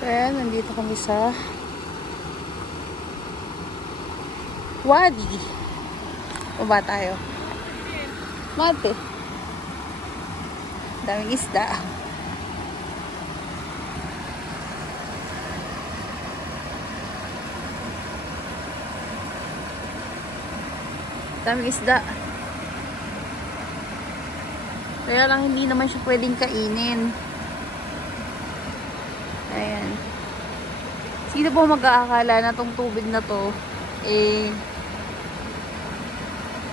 So, ayan, nandito kami sa Wadi. Baba tayo. Mate. Daming isda. Daming isda. Kaya lang hindi naman siya pwedeng kainin. Ayan. Sino po mag-aakala na tong tubig na to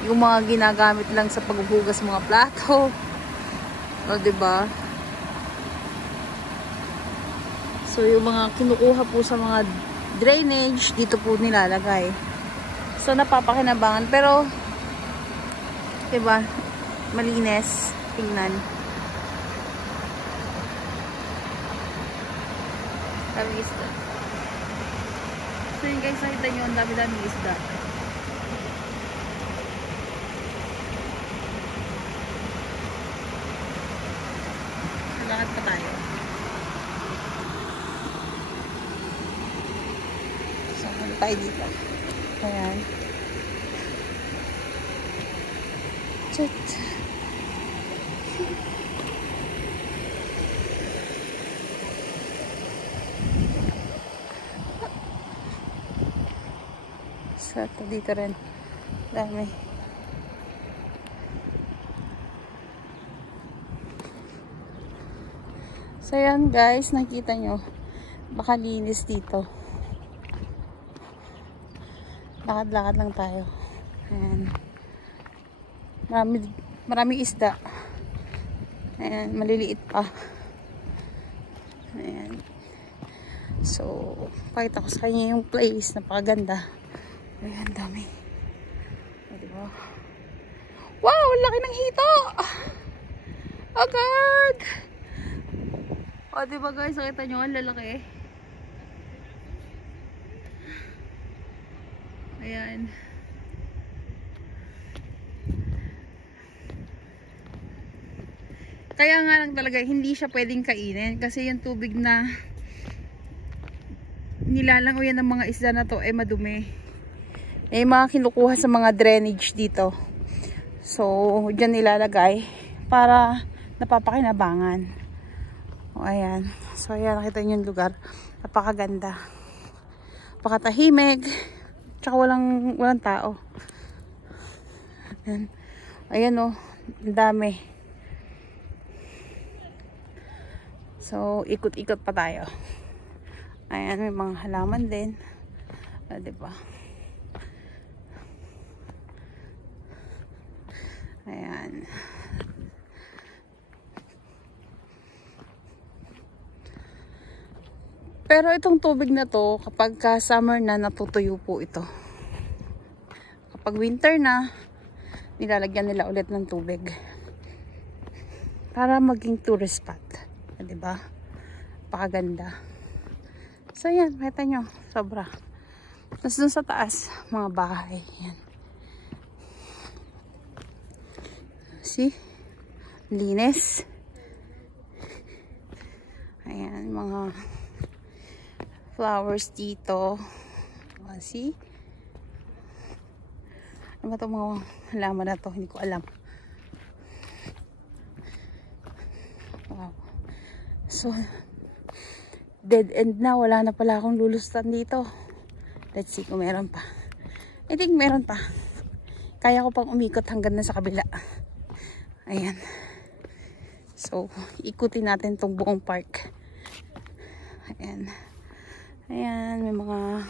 yung mga ginagamit lang sa paghuhugas mga plato. O, diba? So, yung mga kinukuha po sa mga drainage, dito po nilalagay. So, napapakinabangan. Pero, diba? Malinis. Tingnan. Daming isda. So, yun guys, nakita nyo, ang dami-daming isda. Lakad pa tayo. So, ano tayo dito? Ayan. Chat. So, dito rin. Dami. So, yan guys, nakita nyo. Baka linis dito. Lakad-lakad lang tayo. Ayan. Maraming isda. Ayan, maliliit pa. Ayan. So, pakita ko sa kanya yung place. Napakaganda. Ayan, dami. O, diba? Wow! Laki ng hito! Oh, God! O, diba guys? Nakita nyo, ang lalaki. Ayan. Kaya nga lang talaga, hindi siya pwedeng kainin. Kasi yung tubig na nilalangoyan ng mga isda na to, madumi. Mga kinukuha sa mga drainage dito. So, dyan nilalagay para napapakinabangan. O, ayan. So, ayan, nakita nyo yung lugar. Napakaganda. Napakatahimik. Tsaka walang tao. Ayan. Ayan o. Ang dami. So, ikot-ikot pa tayo. Ayan, may mga halaman din. Diba? Ayan. Pero itong tubig na to, kapag summer na, natutuyo po ito. Kapag winter na, nilalagyan nila ulit ng tubig. Para maging tourist spot. Diba? Pakaganda. So, yan. Makita nyo. Sobra. Tapos dun sa taas, mga bahay. Yan. See? Linis. Ayan. Mga flowers dito. See? Ano ba itong mga halaman na to? Hindi ko alam. Wow. So, dead end na. Wala na pala akong lulustan dito. Let's see kung meron pa. I think meron pa. Kaya ko pang umikot hanggang na sa kabila. Ayan. So, ikutin natin tong buong park. Ayan. Ayan, may mga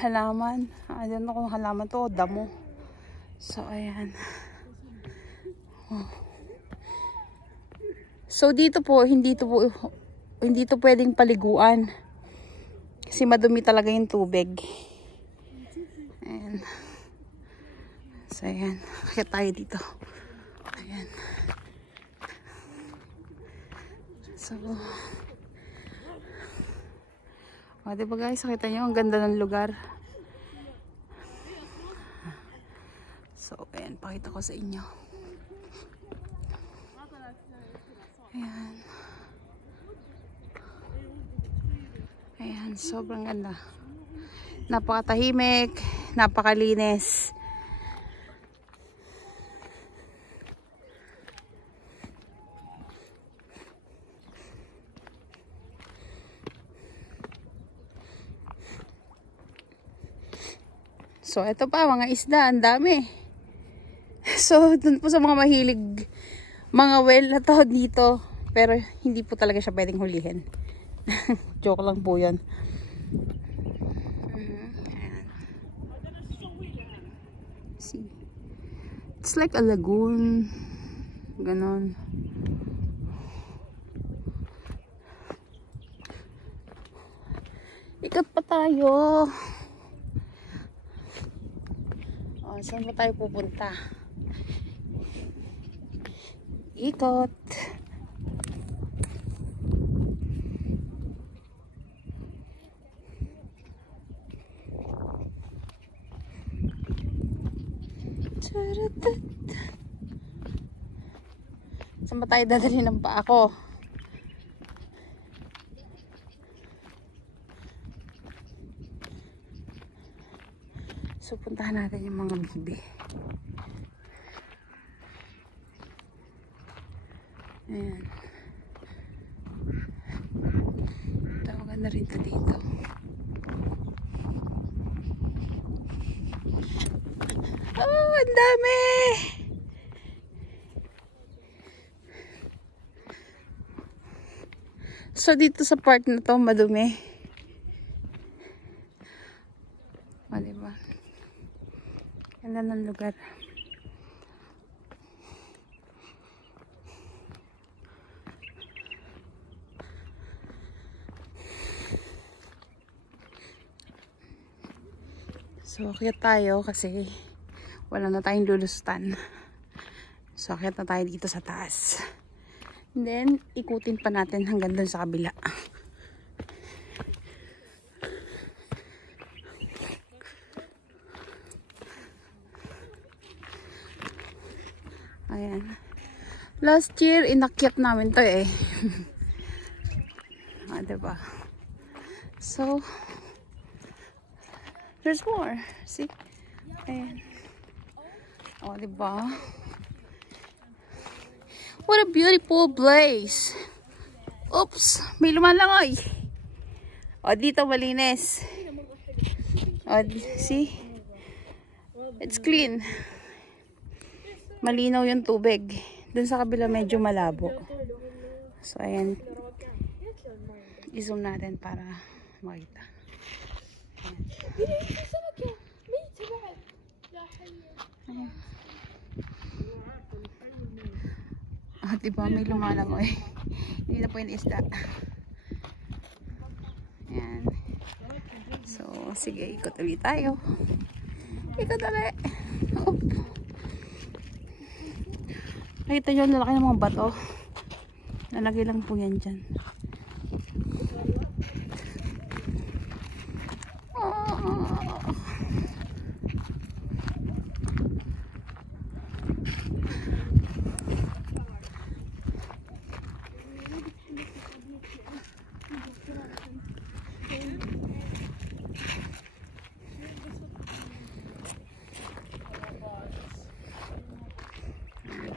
halaman. Ayan ako halaman to, damo. So, ayan. Oh. So, dito po, hindi to pwedeng paliguan. Kasi madumi talaga yung tubig. Ayan. So, ayan. Kaya tayo dito. Ayan. So, o, diba guys, nakita nyo, ang ganda ng lugar. So, ayan, pakita ko sa inyo. Ayan. Sobrang ganda. Napakatahimik, napakalinis. So, ito pa, mga isda, ang dami. So, dun po sa mga mahilig, mga well na to dito. Pero, hindi po talaga siya pwedeng hulihin. Joke lang po yun. See. It's like a lagoon. Ganon. Ikat pa tayo. Saan ba tayo pupunta? Ikot. Saan ba tayo dadali ng paa ko? So, puntahan natin yung mga bibi. Ayan. Tawagan na rin ito dito. Oh, ang dami! So, dito sa part na to, madumi. O, diba? Ganda ng lugar. So, akyat tayo kasi wala na tayong lulustan. So, akyat na tayo dito sa taas. And then, ikutin pa natin hanggang dun sa kabila. Ayan. Last year, inakyat namin to eh. Diba? So, there's more. See? Ayan. O, diba? What a beautiful place. Oops, may lumalangoy. O, dito malinis. O, see? It's clean. Malinaw yung tubig. Dun sa kabila medyo malabo. So, ayan. I-zoom natin para makita. Ayan. Diba may lumalangoy. Hindi na po yung isda. Ayan. So, sige, ikot ulit tayo. Ikot ulit. Oop. Nakita nyo, lalaki ng mga bato. Lalagay lang po yan dyan.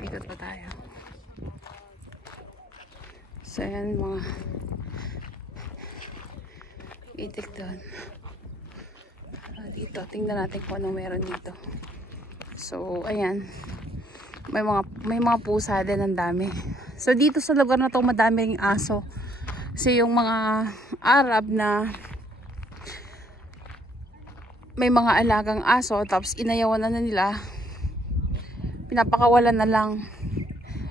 Ikot pa tayo. So, ayan mga itik doon. Dito, tingnan natin kung anong meron dito. So, ayan. May mga pusa din, ang dami. So, dito sa lugar na to madami ring aso. Kasi yung mga Arab na may mga alagang aso, tapos inayawan na nila, pinapakawalan na lang.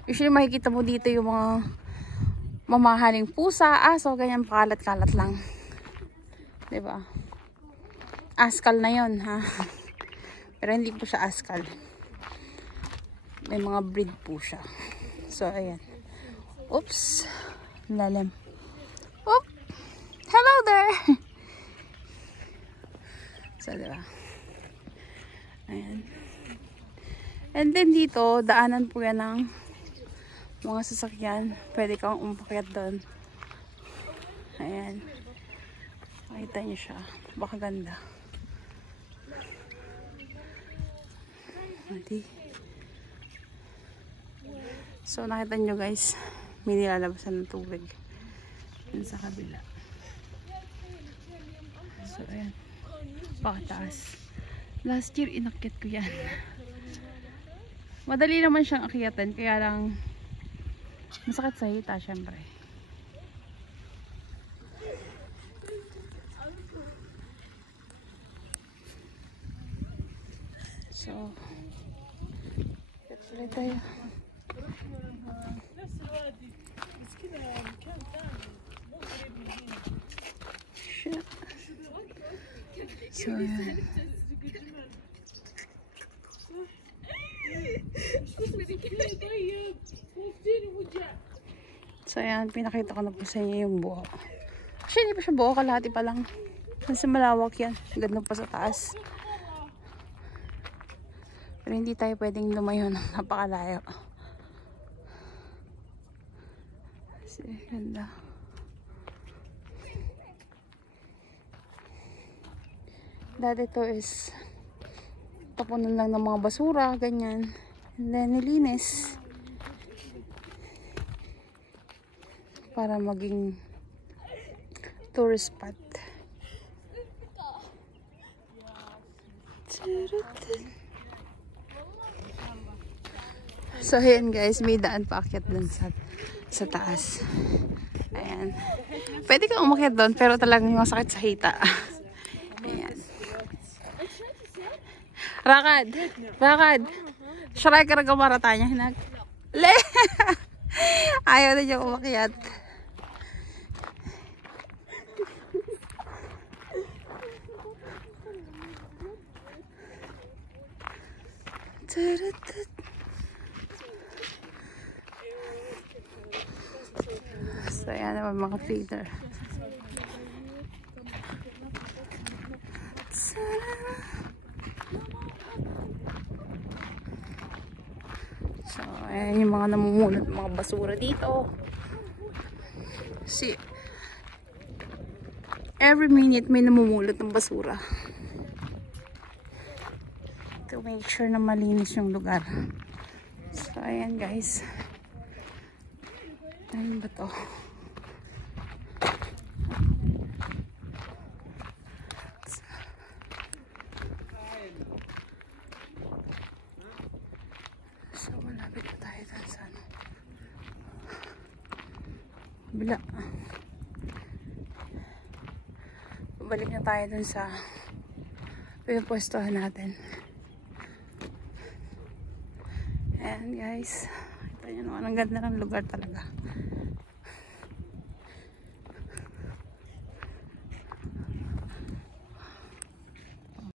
Usually makikita mo dito yung mga mamahaling pusa, aso, ganyan, pakalat-kalat lang. Diba? Askal na yon, ha? Pero hindi po siya askal. May mga breed po siya. So, ayan. Oops. Lalim. Oop! Hello there! So, diba? Ayan. And then dito, daanan po yan ng mga sasakyan. Pwede kang umakyat doon. Ayan. Makita niyo siya. Baka ganda. Mati. So nakita niyo guys, may nilalabasan ng tubig dun sa kabila. So ayan. Pakataas. Last year inakyat ko yan. Madali naman siyang akyatan, kaya lang masakit sa hita syempre. So tuloy tayo. Shit. So yeah. So ayan, pinakita ko na po sa inyo yung buo. Actually, hindi pa siya buo, kalahati pa lang. Kasi malawak yan. Ganda pa sa taas. Pero hindi tayo pwedeng lumayo ng napakalayo. Kasi ganda. Dati to is tapunan lang ng mga basura, ganyan. And then nilinis. Para maging tourist spot. So ayan guys, may daan paakyat dun sa taas. Ayan. Pwede kang umakyat doon, pero talagang masakit sa hita. Ayan. Rakad. Syaray ka rin marata niya. Hinag. Le! Ayaw na niya umakyat. So yan naman mga feeder. So ayan yung mga namumulot mga basura dito. See, every minute may namumulot ng basura. To make sure na malinis yung lugar. So ayan guys. Ayun ba to? So malapit na tayo dun sa ano. Bila. Balik na tayo dun sa pinapwestuhan natin. Ayan guys, kita nyo naman, ang ganda ng lugar talaga.